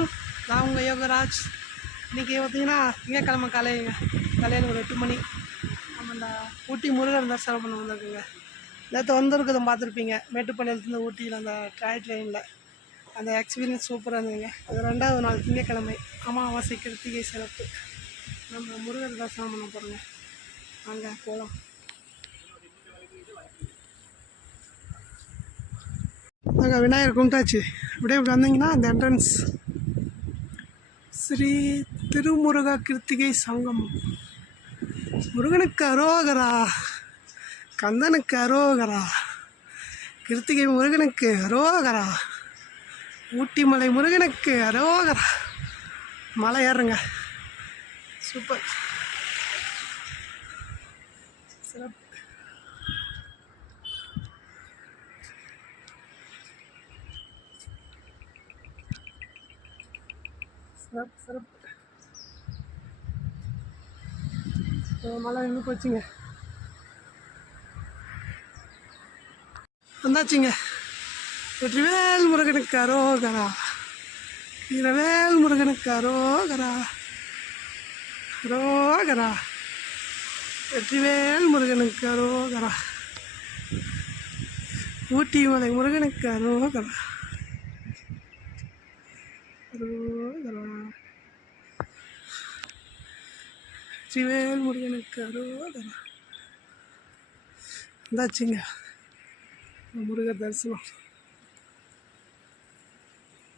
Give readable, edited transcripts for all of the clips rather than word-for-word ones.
வணக்கம். நான் உங்கள் யோகராஜ். இன்றைக்கி பார்த்திங்கன்னா திங்கக்கிழமை காலையில் ஒரு 8 மணி நம்ம இந்த ஊட்டி முருகன் தரிசனம் பண்ண வந்திருக்குங்க. நேற்று வந்திருக்குதும் பார்த்துருப்பீங்க. மேட்டுப்பாளையத்துலேருந்து ஊட்டியில் அந்த ட்ரெயினில் அந்த எக்ஸ்பீரியன்ஸ் சூப்பராக இருந்ததுங்க. அது 2வது நாள் திங்கக்கிழமை அமாவாசை கிருத்திகை சிறப்பு. நம்ம முருகன் தரிசனம் பண்ண போகிறோங்க. வாங்க போகலாம். நாங்கள் விநாயகர் கும்பிட்டாச்சு. இப்படியே இப்படி வந்தீங்கன்னா அந்த என்ட்ரன்ஸ் ஸ்ரீ திருமுருகா கிருத்திகை சங்கமம். முருகனுக்கு அரோகரா, கந்தனுக்கு அரோகரா, கிருத்திகை முருகனுக்கு அரோகரா, ஊட்டி மலை முருகனுக்கு அரோகரா. மலை ஏறுங்க, சூப்பர் சிறப்பு. சிறப்பு மழை நின்று போச்சுங்க. வந்தாச்சுங்க. வெற்றிவேல் முருகனுக்கு அரோகரா, வீரவேல் முருகனுக்கு அரோகரா, அரோகரா, வெற்றிவேல் முருகனுக்கு அரோகரா, ஊட்டி மலை முருகனுக்கு அரோகரா, அரோகரா, வெற்றிவேல் முருகனுக்கு அரோகரா. வந்தாச்சுங்க முருகர் தரிசனம்.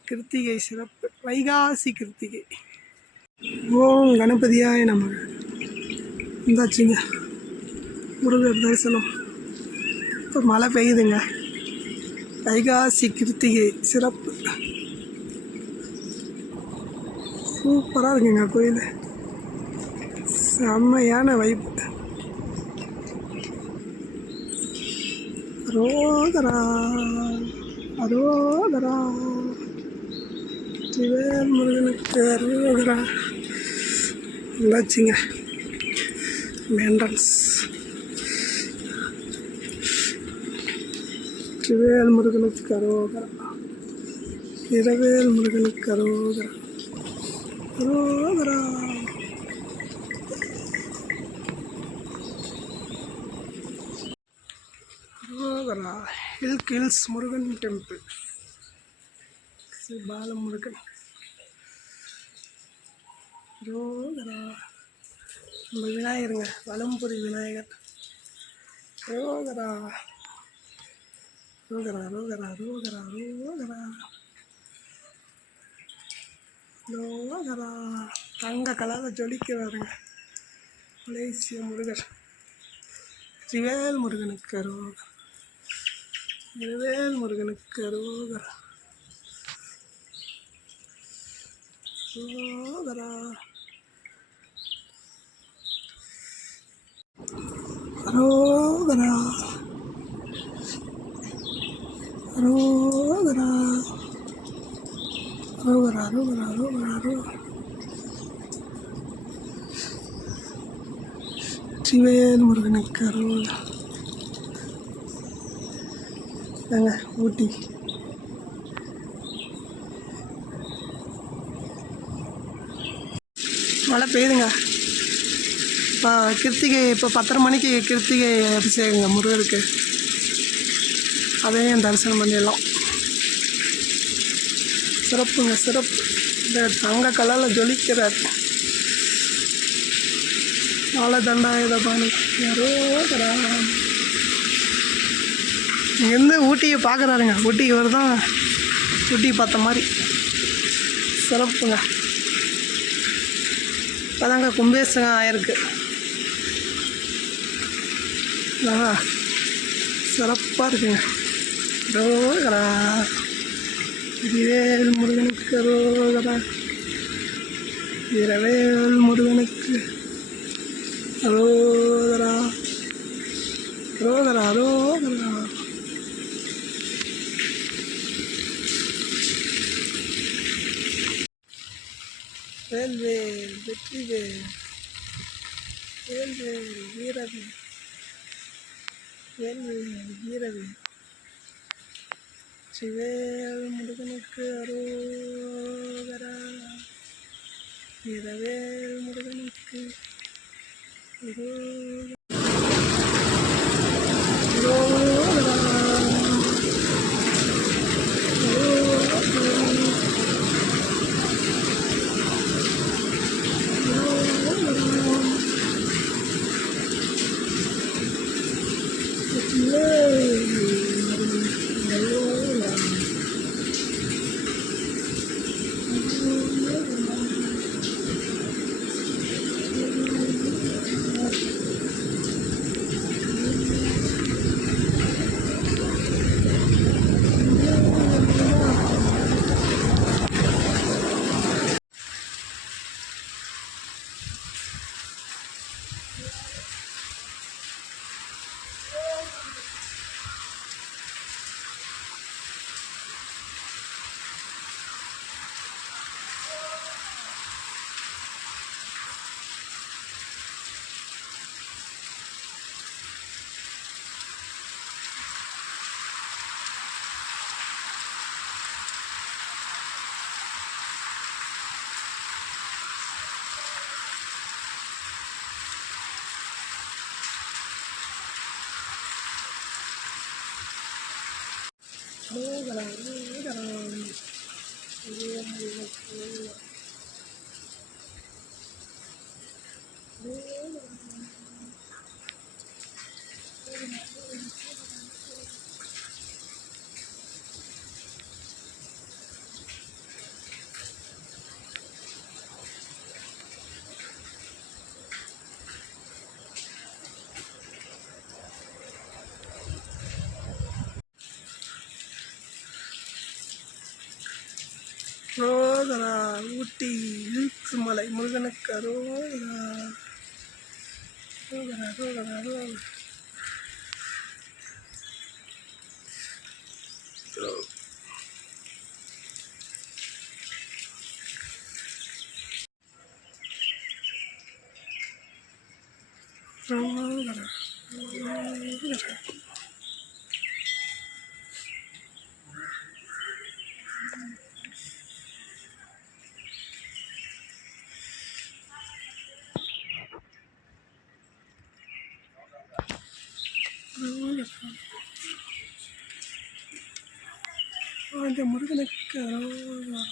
கிருத்திகை சிறப்பு, வைகாசி கிருத்திகை. ஓம் கணபதியாய நமக. வந்தாச்சுங்க முருகர் தரிசனம். இப்போ மழை பெய்யுதுங்க. வைகாசி கிருத்திகை சிறப்பு சூப்பராக இருக்குங்க கோயில். செம்மையான வைப்பு. அரோகரா, அரோகரா, வெற்றிவேல் முருகனுக்கு அரோகரா. வந்தாச்சுங்க என்ட்ரன்ஸ். வெற்றிவேல் முருகனுக்கு அரோகரா, வீரவேல் முருகனுக்கு அரோகரா, அரோகரா. அரோகரா. Hills Murugan temple, Sri Balamurugan. அரோகரா. நம்ம விநாயகருங்க, வலம்புரி விநாயகர். அரோகரா, அரோகரா, அரோகரா, அரோகரா, அரோகரா, அரோகரா. தங்க கலரில் ஜொலிக்கிறாருங்க மலேசிய முருகர். வெற்றிவேல் முருகனுக்கு அரோகரா, வீரவேல் முருகனுக்கு அரோகரா, அரோகரா, அரோகரா, அரோகரா, அரோகரா, அரோகரா, அரோகரா, அரோகரா. வெற்றிவேல் முருகனுக்கு அரோகரா. தாங்க ஊட்டி. மழை பெய்யுதுங்க. இப்போ கிருத்திகை, இப்போ 10:30 மணிக்கு கிருத்திகை அபிஷேகங்க முருகருக்கு. அதையும் தரிசனம் பண்ணிடலாம். சிறப்புங்க சிறப்பு. இந்த தங்க கலரில் ஜொலிக்கிறார். நாளை தண்டாயுதபாணி அரோகரா. இங்கேருந்து ஊட்டியை பார்க்குறாருங்க. ஊட்டிக்கு வருதான் ஊட்டி பார்த்த மாதிரி சிறப்புங்க. இப்போதாங்க கும்பேசகம் ஆயிருக்கு. சிறப்பாக இருக்குங்க. அரோகரா, வீரவேல் முருகனுக்கு அரோகரா, வீரவேல் முருகனுக்கு அரோகரா, அரோகரா, அரோகரா. வேல்வேல் வெற்றிவேல், வேல்வேல் வீரவேல், வேல்வேல் வீரவேல், வெற்றிவேல் முருகனுக்கு அரோகரா. இரவேல் முருகனுக்கு ரோதரா ஊட்டி இழுக்கு மலை முருகனுக்கு அரோதரா ரோதரா ரோதரா ரோதரா ரோதரா ரோதரா அந்த முருகனுக்கு அரோகரா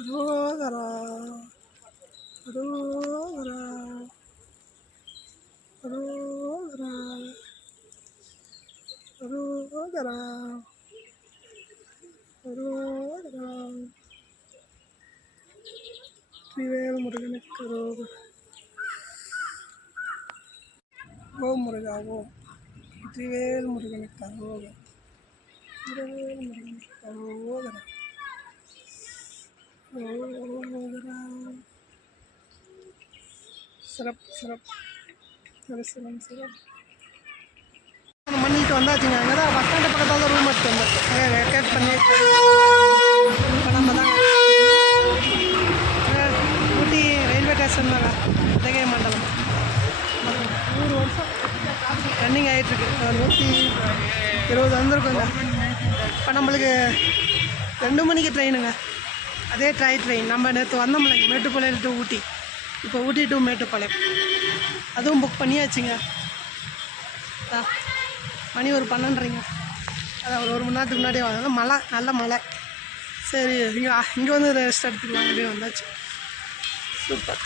அரோகரா அரோகரா அரோகரா அரோகரா அரோகரா திரிவேல் முருகனுக்கு அரோகரா ஓம் முருகா ஓம் திரிவேல் முருகனுக்கு அரோகரா திரிவேல் முருகனுக்கு அரோகரா சிறப்பு சிறப்பு தரிசனம் சிறப்பு பண்ணிட்டு வந்தாச்சுங்க. அங்கே தான் பஸ் ஸ்டாண்டு பக்கத்தில் தான் ரூம் எடுத்து வந்தேன். வெக்கேட் பண்ணி இப்போ நம்ம தான் ஊட்டி ரயில்வே ஸ்டேஷன் தாங்க உதகை மண்டலம் 100 வருஷம் ரன்னிங் ஆகிட்டுருக்கு. 120 வந்திருக்குங்க. இப்போ நம்மளுக்கு 2 மணிக்கு ட்ரெயினுங்க. அதே ட்ரெயின் நம்ம நேற்று வந்தோம்லைங்க மேட்டுப்பாளையம் டு ஊட்டி. இப்போ ஊட்டி டு மேட்டுப்பாளையம் அதுவும் புக் பண்ணியாச்சுங்க. மணி ஒரு 12:30ங்க. அதான் ஒரு மணி நேரத்துக்கு முன்னாடியே வந்தோம். மழை நல்ல மழை. சரி இங்கே வந்து ரெஸ்ட் எடுத்துக்கலாம் அப்படின்னு வந்தாச்சு. சூப்பர்.